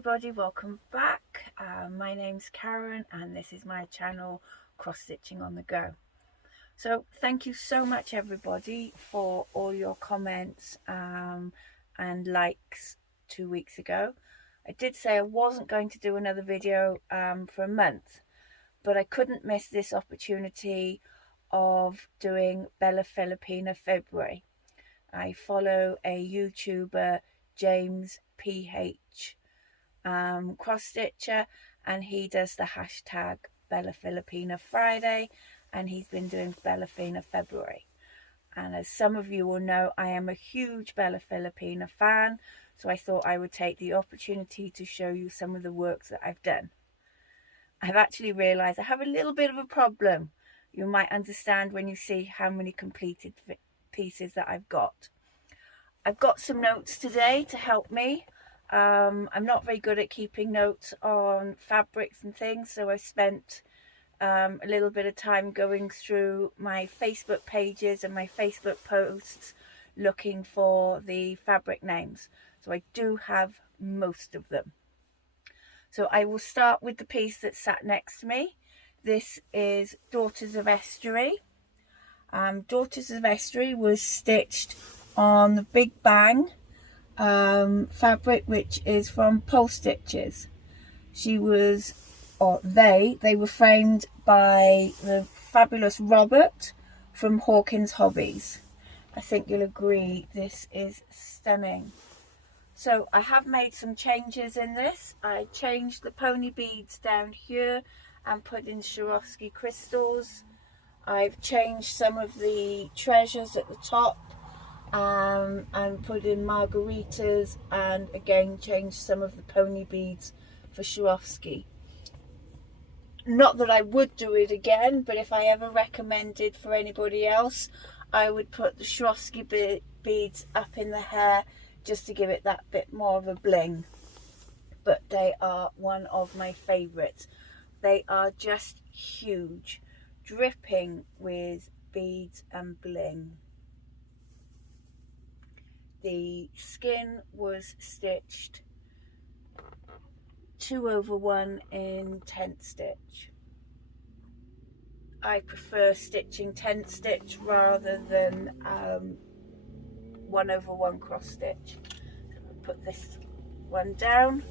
everybody, welcome back. My name's Karen and this is my channel, Cross Stitching on the Go. So thank you so much everybody for all your comments and likes 2 weeks ago. I did say I wasn't going to do another video for a month, but I couldn't miss this opportunity of doing Bella Filipina February. I follow a YouTuber, James PH cross stitcher, and he does the hashtag Bella Filipina Friday, and he's been doing Bella Filipina February. And as some of you will know, I am a huge Bella Filipina fan, so I thought I would take the opportunity to show you some of the works that I've done. I've actually realized I have a little bit of a problem. You might understand when you see how many completed pieces that I've got. I've got some notes today to help me. I'm not very good at keeping notes on fabrics and things, so I've spent a little bit of time going through my Facebook pages and my Facebook posts looking for the fabric names. So I do have most of them. So I will start with the piece that sat next to me. This is Daughters of Estuary. Daughters of Estuary was stitched on the Big Bang fabric, which is from Pole Stitches. She was, or they were framed by the fabulous Robert from Hawkins Hobbies. I think you'll agree this is stunning. So I have made some changes in this. I changed the pony beads down here and put in Swarovski crystals. I've changed some of the treasures at the top and put in margaritas, and again changed some of the pony beads for Swarovski. Not that I would do it again, but if I ever recommended for anybody else, I would put the Swarovski beads up in the hair just to give it that bit more of a bling. But they are one of my favorites. They are just huge, dripping with beads and bling. The skin was stitched 2/1 in tent stitch. I prefer stitching tent stitch rather than 1/1 cross stitch. So I'll put this one down.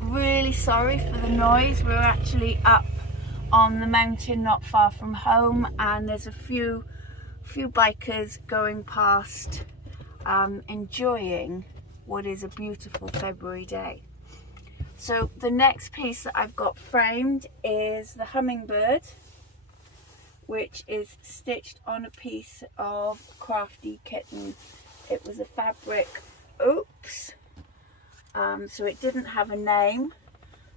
Really sorry for the noise. We're actually up on the mountain not far from home, and there's a few bikers going past enjoying what is a beautiful February day. So the next piece that I've got framed is the hummingbird, which is stitched on a piece of Crafty Kitten. It was a fabric, so it didn't have a name,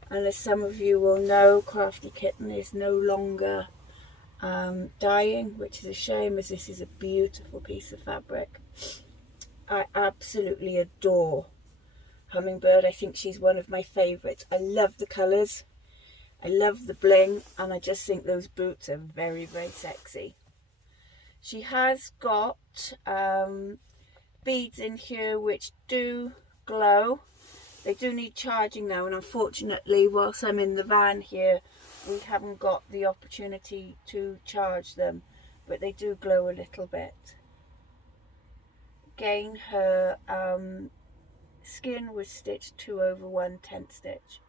and as some of you will know, Crafty Kitten is no longer dyeing, which is a shame, as this is a beautiful piece of fabric. I absolutely adore Hummingbird. I think she's one of my favorites. I love the colors, I love the bling, and I just think those boots are very, very sexy. She has got beads in here which do glow. They do need charging now, and unfortunately whilst I'm in the van here we haven't got the opportunity to charge them, but they do glow a little bit. Again, her skin was stitched 2/1 tent stitch.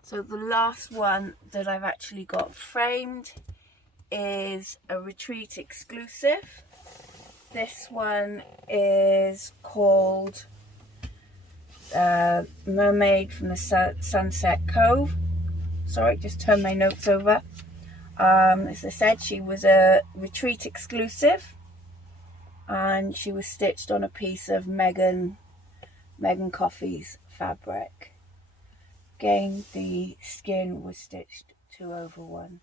So the last one that I've actually got framed is a retreat exclusive. This one is called Mermaid from the Sunset Cove. Sorry, just turn my notes over. As I said, she was a retreat exclusive, and she was stitched on a piece of Megan Coffey's fabric. Again, the skin was stitched 2/1.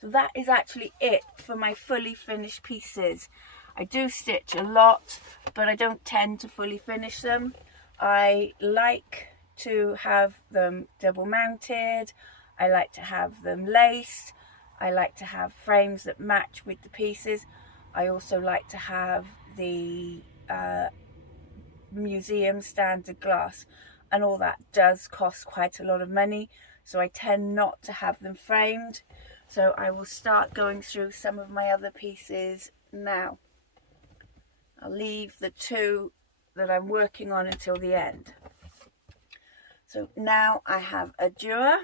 So that is actually it for my fully finished pieces. I do stitch a lot, but I don't tend to fully finish them. I like to have them double mounted. I like to have them laced. I like to have frames that match with the pieces. I also like to have the museum standard glass, and all that does cost quite a lot of money, so I tend not to have them framed. So I will start going through some of my other pieces now. I'll leave the two that I'm working on until the end. So now I have a Dura.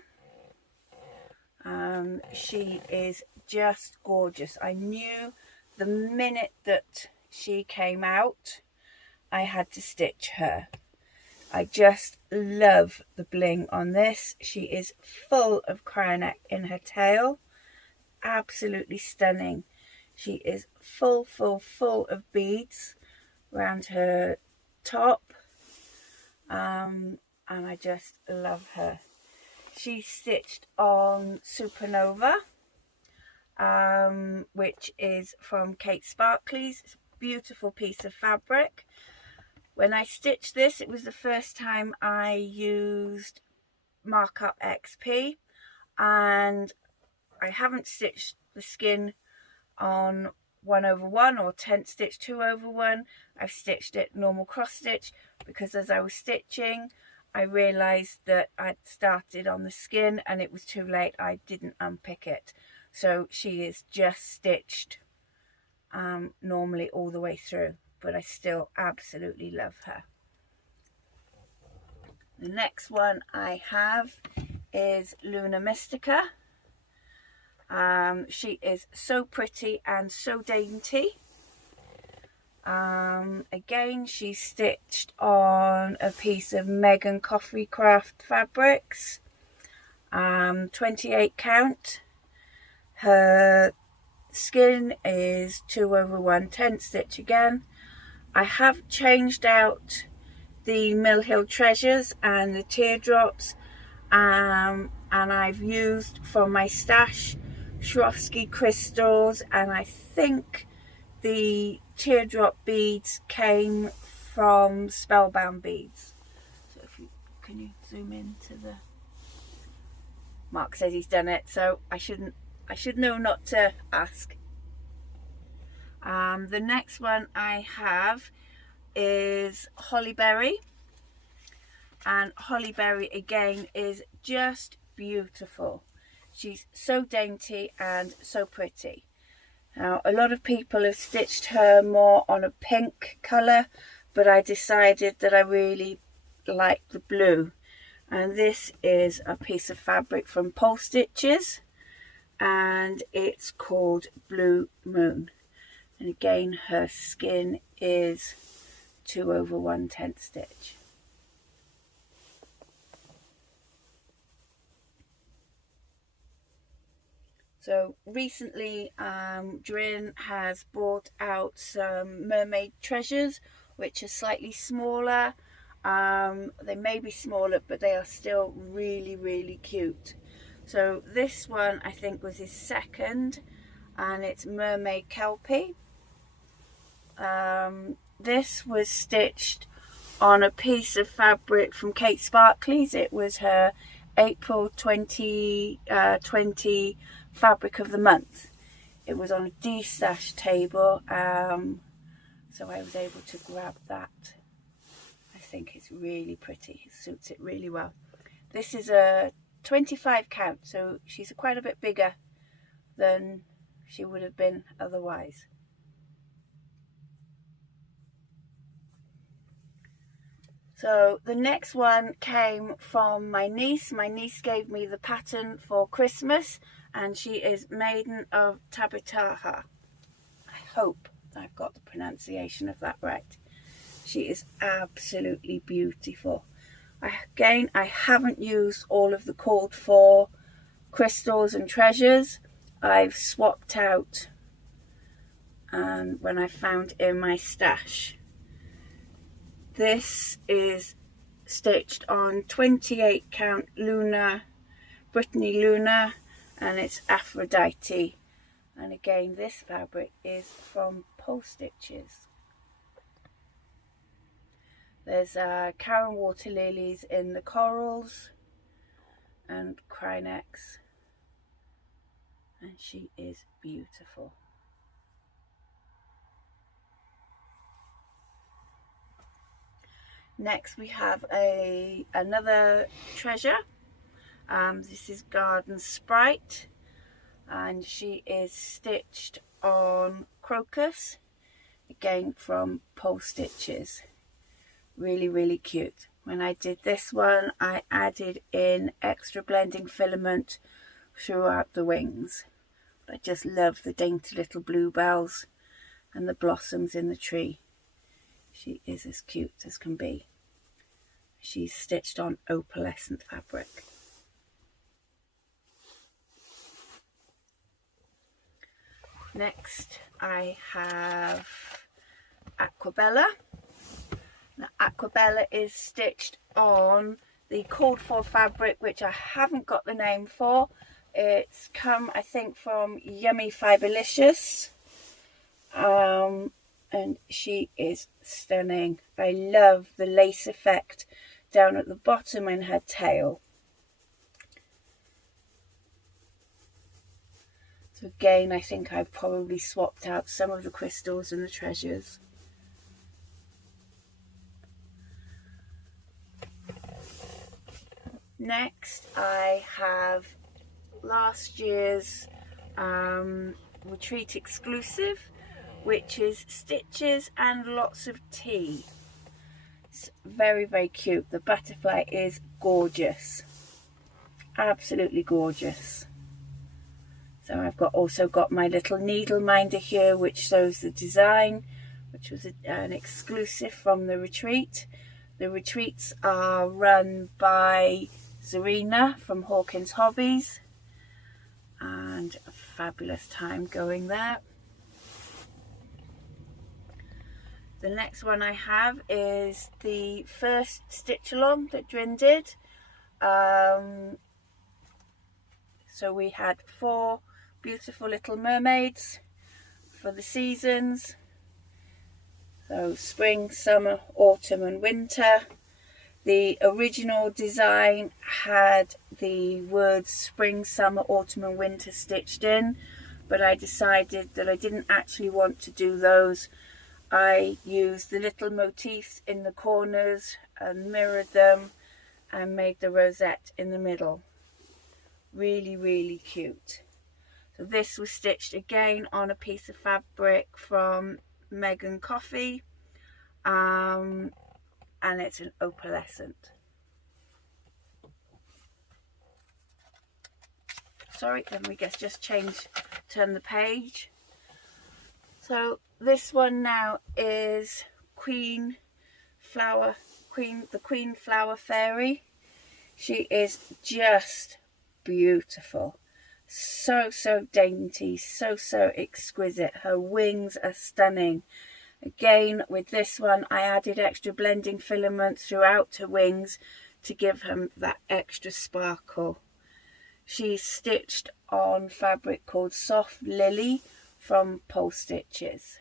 She is just gorgeous. I knew the minute that she came out I had to stitch her. I just love the bling on this. She is full of crayonet in her tail. Absolutely stunning. She is full of beads around her top. And I just love her. She's stitched on Supernova, which is from Kate Sparkley's. It's a beautiful piece of fabric. When I stitched this, it was the first time I used Markup XP, and I haven't stitched the skin on 1/1 or tent stitch 2/1. I've stitched it normal cross stitch because as I was stitching I realized that I'd started on the skin and it was too late. I didn't unpick it, so she is just stitched normally all the way through, but I still absolutely love her. The next one I have is Luna Mystica. She is so pretty and so dainty. Again, she's stitched on a piece of Megan Coffee Craft fabrics, 28 count. Her skin is 2/1 tent stitch again. I have changed out the Mill Hill Treasures and the teardrops, and I've used from my stash Swarovski crystals, and I think the teardrop beads came from Spellbound beads. So if you can you zoom into the Mark says he's done it, so I should know not to ask. The next one I have is Hollyberry, and Hollyberry again is just beautiful. She's so dainty and so pretty. Now a lot of people have stitched her more on a pink colour, but I decided that I really like the blue, and this is a piece of fabric from Pole Stitches and it's called Blue Moon, and again her skin is 2/1 tent stitch. So recently Drin has brought out some mermaid treasures which are slightly smaller. They may be smaller, but they are still really cute. So this one I think was his second, and it's Mermaid Kelpie. This was stitched on a piece of fabric from Kate Sparkley's. It was her April 2020 fabric of the month. It was on a D-stash table, so I was able to grab that. I think it's really pretty. It suits it really well. This is a 25 count, so she's quite a bit bigger than she would have been otherwise. So the next one came from my niece. My niece gave me the pattern for Christmas, and she is Maiden of Tabataha. I hope I've got the pronunciation of that right. She is absolutely beautiful. Again, I haven't used all of the called for crystals and treasures. I've swapped out when I found in my stash. This is stitched on 28 count Luna, Brittany Luna, and it's Aphrodite. And again, this fabric is from Pole Stitches. There's Karen Water Lilies in the corals and Crynex. and she is beautiful. Next we have another treasure. This is Garden Sprite, and she is stitched on crocus, again from Pole Stitches. Really, really cute. When I did this one, I added in extra blending filament throughout the wings. I just love the dainty little bluebells and the blossoms in the tree. She is as cute as can be. She's stitched on opalescent fabric. Next I have Aquabella. Now, Aquabella is stitched on the called for fabric, which I haven't got the name for. It's come, I think, from Yummy Fiberlicious. And she is stunning. I love the lace effect down at the bottom in her tail. So again, I think I've probably swapped out some of the crystals and the treasures. Next, I have last year's retreat exclusive, which is Stitches and Lots of Tea. It's very, very cute. The butterfly is gorgeous, absolutely gorgeous. So I've also got my little needle minder here, which shows the design, which was an exclusive from the retreat. The retreats are run by Zarina from Hawkins Hobbies, and a fabulous time going there. The next one I have is the first stitch along that Drin did. So we had 4 beautiful little mermaids for the seasons. So spring, summer, autumn and winter. The original design had the words spring, summer, autumn and winter stitched in, but I decided that I didn't actually want to do those. I used the little motifs in the corners and mirrored them and made the rosette in the middle. Really, really cute. So this was stitched again on a piece of fabric from Megan Coffee, and it's an opalescent. Sorry, let me just turn the page. So this one now is the Queen Flower Fairy. She is just beautiful. So dainty, so exquisite. Her wings are stunning. Again, with this one, I added extra blending filament throughout her wings to give them that extra sparkle. She's stitched on fabric called Soft Lily from Pole Stitches.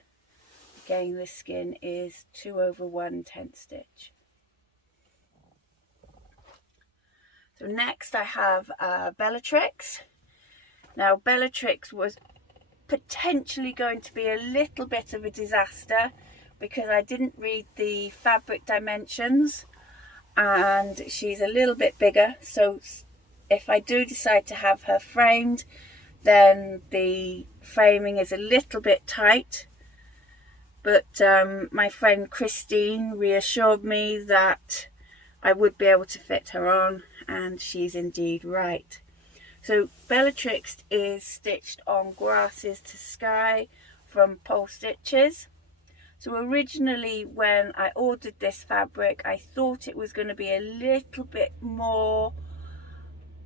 Again, the skin is 2/1 10th stitch. So next I have Bellatrix. Now Bellatrix was potentially going to be a little bit of a disaster because I didn't read the fabric dimensions, and she's a little bit bigger, so if I do decide to have her framed, then the framing is a little bit tight. But my friend Christine reassured me that I would be able to fit her on, and she's indeed right. So Bellatrix is stitched on Grasses to Sky from Pole Stitches. So originally when I ordered this fabric, I thought it was going to be a little bit more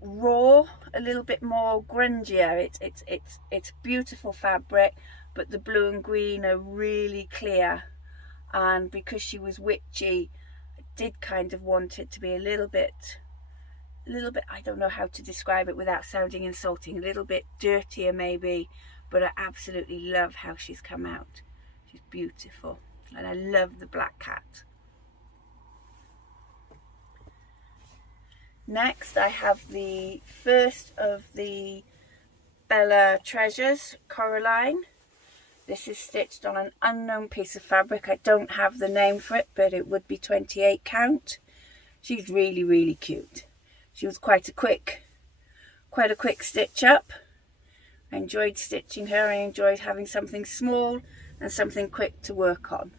raw, a little bit more grungier. It's beautiful fabric, but the blue and green are really clear, and because she was witchy, I did kind of want it to be a little bit, I don't know how to describe it without sounding insulting, a little bit dirtier maybe, but I absolutely love how she's come out. She's beautiful, and I love the black cat. Next I have the first of the Bella Treasures Coraline. This is stitched on an unknown piece of fabric. I don't have the name for it, but it would be 28 count. She's really, really cute. She was quite a quick stitch up. I enjoyed stitching her. I enjoyed having something small and something quick to work on.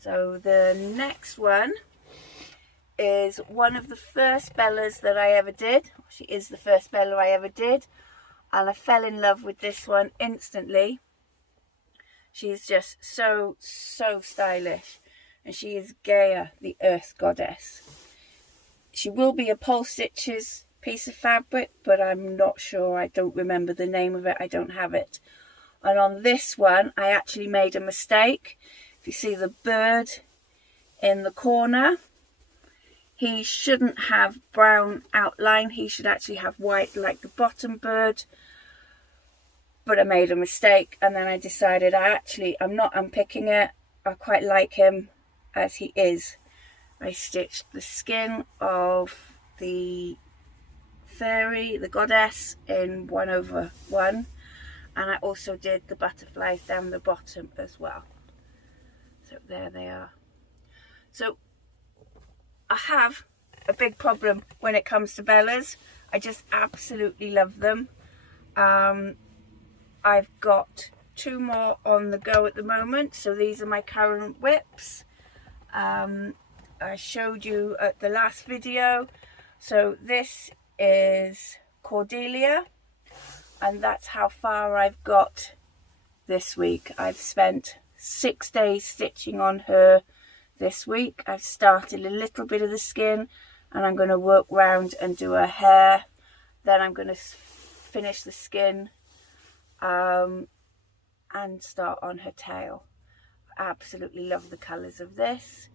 So the next one is one of the first Bellas that I ever did. She is the first Bella I ever did, and I fell in love with this one instantly. She is just so stylish, and she is Gaia, the Earth Goddess. She will be a pole stitches piece of fabric, but I'm not sure. I don't remember the name of it. I don't have it. And on this one, I actually made a mistake. If you see the bird in the corner, he shouldn't have brown outline. He should actually have white like the bottom bird. But I made a mistake, and then I decided I'm not unpicking it. I quite like him as he is. I stitched the skin of the fairy, the goddess, in 1/1, and I also did the butterflies down the bottom as well. So there they are. So I have a big problem when it comes to Bellas. I just absolutely love them. I've got 2 more on the go at the moment. So these are my current whips. I showed you at the last video. So this is Cordelia, and that's how far I've got this week. I've spent 6 days stitching on her this week. I've started a little bit of the skin, and I'm going to work round and do her hair. Then I'm going to finish the skin and start on her tail. Absolutely love the colours of this.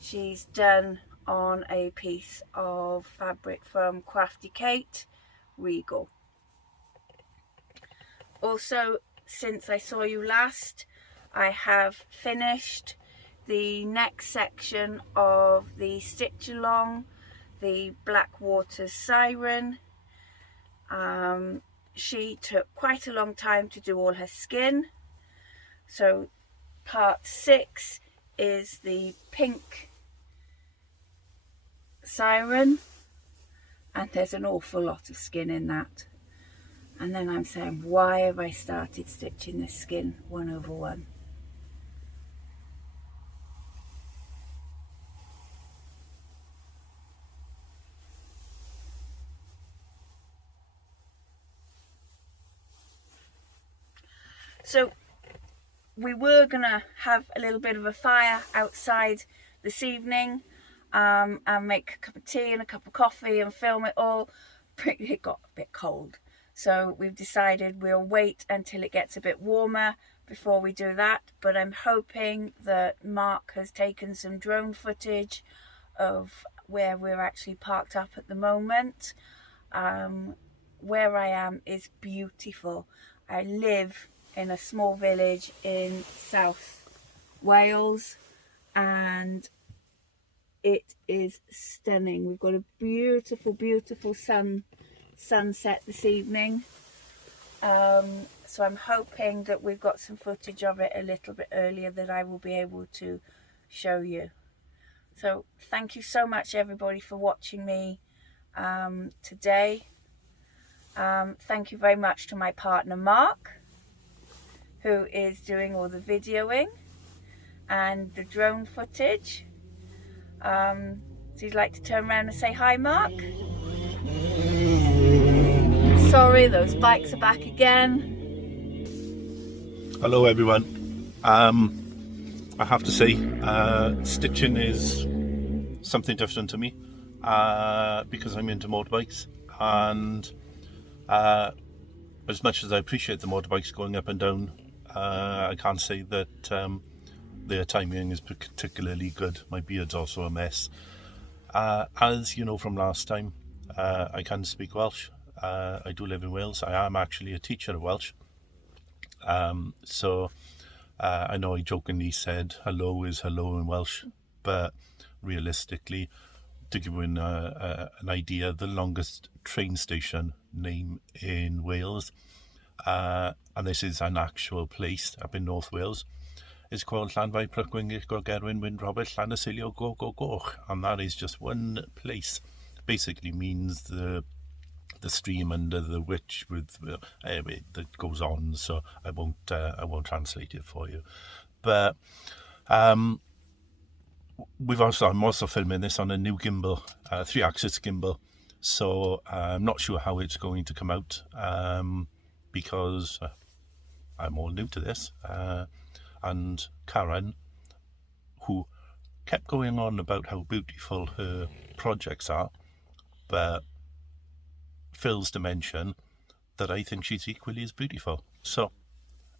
She's done on a piece of fabric from Crafty Kate, Regal. Also, since I saw you last, I have finished the next section of the stitch along, the Blackwater Siren. She took quite a long time to do all her skin. So part 6 is the pink siren, and there's an awful lot of skin in that. And then I'm saying, why have I started stitching this skin 1/1? So we were gonna have a little bit of a fire outside this evening, and make a cup of tea and a cup of coffee and film it all. It got a bit cold, so we've decided we'll wait until it gets a bit warmer before we do that. But I'm hoping that Mark has taken some drone footage of where we're actually parked up at the moment. Where I am is beautiful. I live in a small village in South Wales, and it is stunning. We've got a beautiful sunset this evening. So I'm hoping that we've got some footage of it a little bit earlier that I will be able to show you. So thank you so much everybody for watching me today. Thank you very much to my partner Mark, who is doing all the videoing and the drone footage. So you'd like to turn around and say hi, Mark? Sorry, those bikes are back again. Hello everyone. I have to say, stitching is something different to me because I'm into motorbikes, and as much as I appreciate the motorbikes going up and down, I can't say that their timing is particularly good. My beard's also a mess. As you know from last time, I can speak Welsh. I do live in Wales. I am actually a teacher of Welsh. So I know I jokingly said hello is hello in Welsh, but realistically to give you an idea, the longest train station name in Wales, and this is an actual place up in North Wales, is called Llanfair Prydgwyngell Gorgerwyn Wyn Robert Llanasilio Go Go Goch, and that is just one place. Basically means the stream under the witch with anyway that goes on. So I won't translate it for you, but I'm also filming this on a new gimbal, 3-axis gimbal. So I'm not sure how it's going to come out because I'm all new to this. And Karen, who kept going on about how beautiful her projects are, but fails to mention that I think she's equally as beautiful. So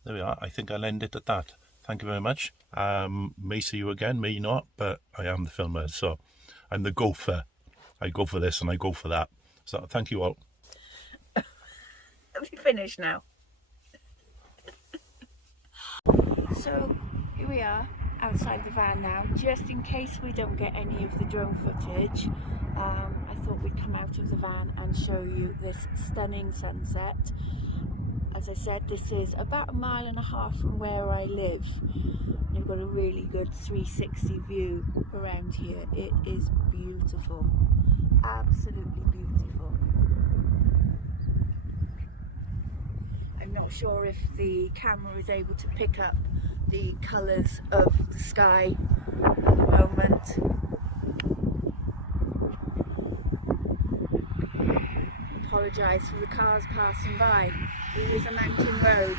there we are. I think I'll end it at that. Thank you very much. May see you again, may not, but I am the filmer, so I'm the gopher. I go for this and I go for that. So thank you all. Have you finished now? So here we are outside the van now, just in case we don't get any of the drone footage. I thought we'd come out of the van and show you this stunning sunset. As I said, this is about 1.5 miles from where I live. You've got a really good 360 view around here. It is beautiful, absolutely beautiful. I'm not sure if the camera is able to pick up the colours of the sky at the moment. Apologise for the cars passing by. It is a mountain road.